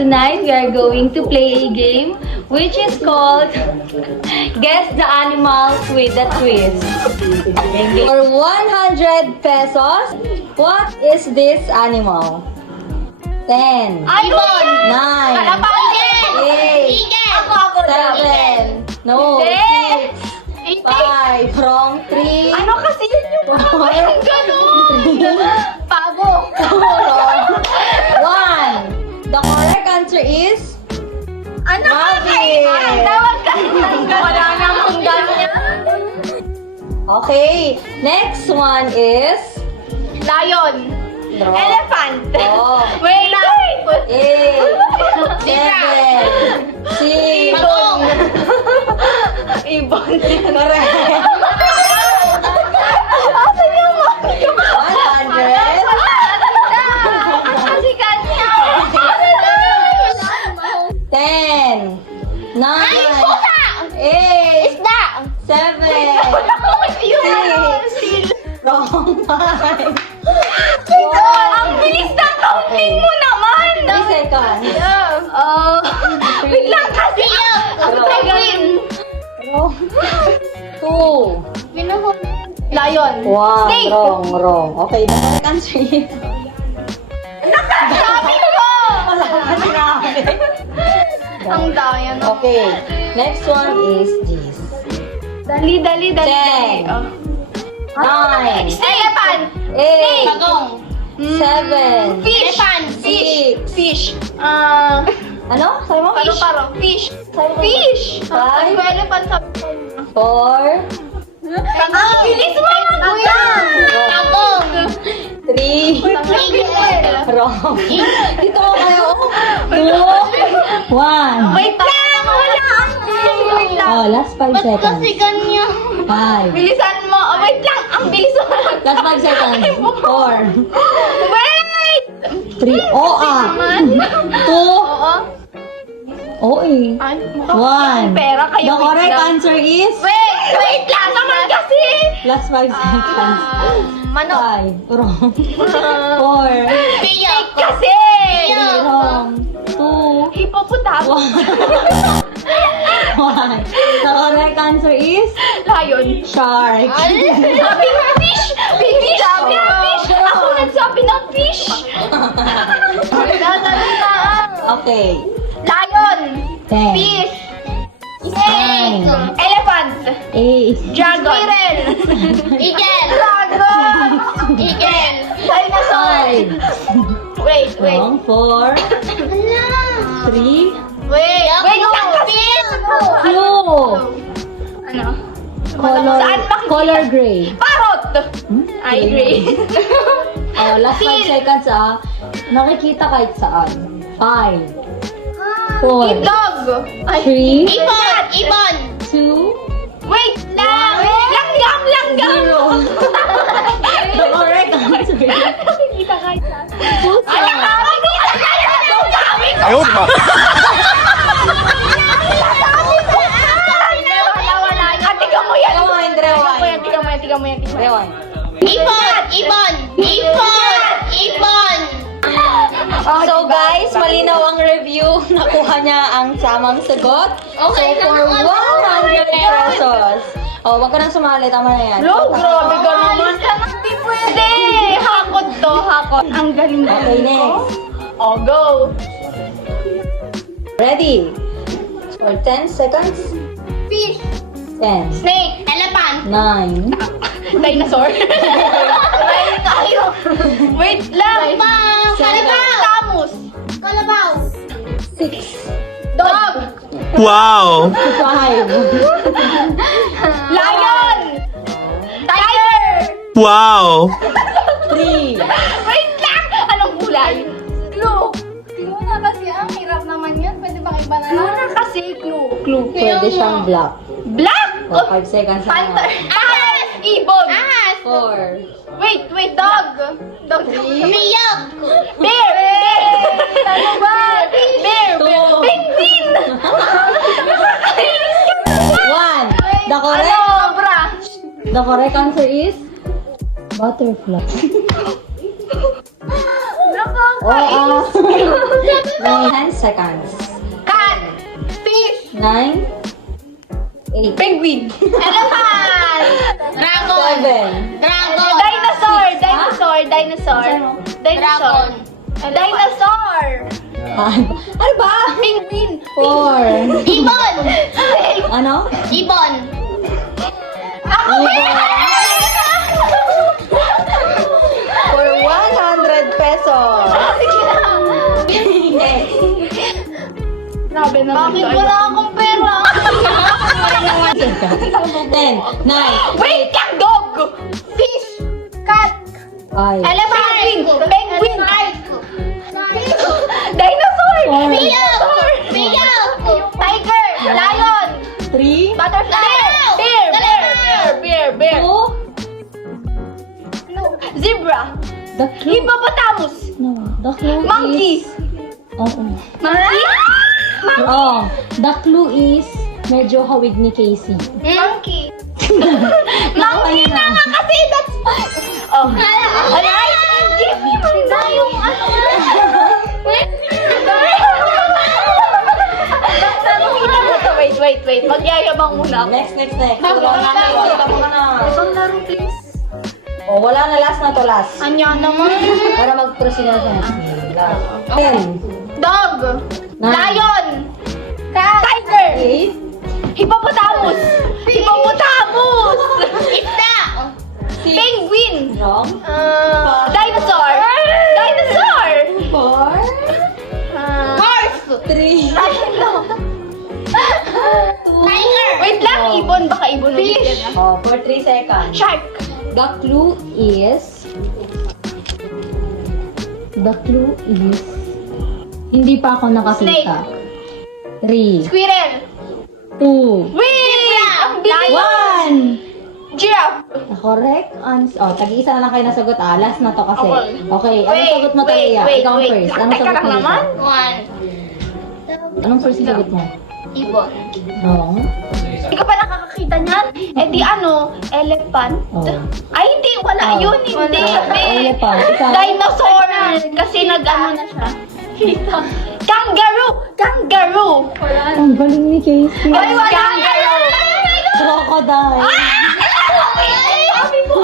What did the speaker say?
tonight we are going to play a game which is called Guess the Animals with a Twist. For 100 pesos, what is this animal? 10, 9, Kalapate! 8, Eagle! 7, no, 6, 5, wrong, 3, Ano kasi yun yung Four. ganun? Pabo! 1. The correct answer is Ano Rabbit. Tawag ka! Wala namang ganyan. Okay. Next one is Lion. Draw. Elephant. Oh. Wait! 8, 7, 6. Magong. Ibon. Correct. 100. Kasi kanya. 10, 9, Ay, pusa! 8, Isda! 7, Seal. wrong, 5. Ang bilis ng counting mo naman! 3 seconds. Wait lang kasi! Penguin! Wrong. 2. Lion! Wow, Snake! wrong. Okay, the correct answer is... Sabi mo! Ang daya na. Okay, next one is this. Dali. 10, 9, Elephant! 8, Bagong! 7, Fish! Elephant! Fish! ano? Sabi mo? Paro. Fish! Fish! Five. Sabi ko elephant sabi ko. 4, Ang bilis mo! Bagong! 3, Eagle! wrong. Dito kayo. 2, 1. Wait lang! Wala! Wait lang! Oh, last 5 seconds. ganyan? 5. Bilisan mo! Wait lang! Ang bilis mo! Last 5 seconds. 4, Wait! 3. Oh, 2. Oo. Oh, eh. Ay, mukhang 1. pera kayo. The correct answer is... Wait lang naman kasi! Last 5 seconds. Manok. 5. Wrong. 4. Steak kasi! 3. Wrong. 2. Hippopotamus. 1. The correct answer is... Lion. Shark. Sabi ng fish! Fish! Sabi ng fish! Ako nagsabi ng fish! Okay. Lion! 10. Fish! Snake! Nine. Elephant! 8. Dragon! Squirrel! Eagle! Dragon! Eagle! Dinosaur! 5. Wait. Wrong. 4. 3. Wait lang kasi! Clue. Ano? Saan makikita? Color gray. Parrot! Hmm? Ay, gray. Oh, last 5 Seal. seconds Nakikita kahit saan. 5. 4. Itlog! Ay, 3. Ibon! 2. Wait lang! Langgam! 0. The correct answer is... Nakikita kahit saan. Pusa. Ay, nakakita kahit saan! Ang dami ko! 哎呦我的妈！ Wala. Tiga mo yan! Rewind, rewind. Tiga mo yan. Rewind. Ibon! So guys, malinaw ang review. Nakuha niya ang tamang sagot. Okay, so for 100 pesos. Oh, wag ka nang sumali. Tama na yan. Lo, grabe ka naman. Hindi pwede. Hakot to, hakot. Ang galing mo. Okay, next. Oh, go. Ready? For 10 seconds. Fish. 10. Snake. Elephant. 9. Dinosaur. Wait tayo. Wait lang. Tamus. Kalabaw. 6. Dog. Wow! 5. Lion. Tiger. Wow! 3. Wait lang. Anong kulay? Clue. Clue na kasi. Ang hirap naman yan. Pwede bang iba na lang? Ano kasi clue? Pwede siyang black. Black. Oh, 5 seconds na Panther. lang. Ahas. Ibon. Ahas. 4. Wait. Dog. Dog. Umiyak. Bear. Ano ba? Bear. Two. Penguin. 1. The correct, Ano, bra? the correct answer is butterfly. Nakakainis. Oh, 10 seconds. Cat. Fish. 9, 8, Penguin. Elephant. Dragon. 7. Dragon. Dinosaur. Dinosaur. Dinosaur. Dinosaur. Dinosaur. Ano ba? Penguin. 4. Ibon. Ano? Ibon. Ako For 100 pesos. Grabe naman. Bakit wala akong pera? 10, 9, Wait, cat, dog. Fish. Cat. ay. Elephant. Penguin. Dinosaur. Tiger. Lion. 3, Butterfly. Bear. 2, Zebra. the clue. Hippopotamus. No, the clue Monkey. is... Oo. Monkey. Wrong. The clue is medyo hawig ni Casey. Monkey. Monkey na nga kasi that's... Oh. Alright. Give me na yung ano. Wait. Magyayabang muna ako. Next. Tama ka na. Tama ka na. Ibang laro, please. Oh, wala na, last na to, last. Anya naman. Para mag-proceed na sa next game. Last. 10, Dog. Nine. Lion. Tiger. 8, Hippopotamus. Isda. Penguin. wrong. Dinosaur. 4, Horse. 3, Tiger. Wait lang, ibon. Baka ibon ulit yan. oh, for 3 seconds. Shark. The clue is... Hindi pa ako nakakita. 3, Squirrel. 2, Wait! Ang bilis. 1. Giraffe. Correct answer. Oh, tag-isa na lang kayo nasagot. Last na to kasi. Okay, anong Wait, sagot mo, wait, Talia? wait, Ikaw ang wait. first. Anong Teka sagot lang mo, naman. Lisa? Anong first yung sagot mo? Ibon. Wrong. Hindi ka pa nakakakita niyan? Eh di elephant? Oh. Ay, hindi. Wala Oh. yun. Hindi. Elephant. Ikaw? Dinosaur. Kasi nag-ano na siya. Kangaroo. Ang galing ni Casey. Ay, wala. Kangaroo. Crocodile. Sabi mo,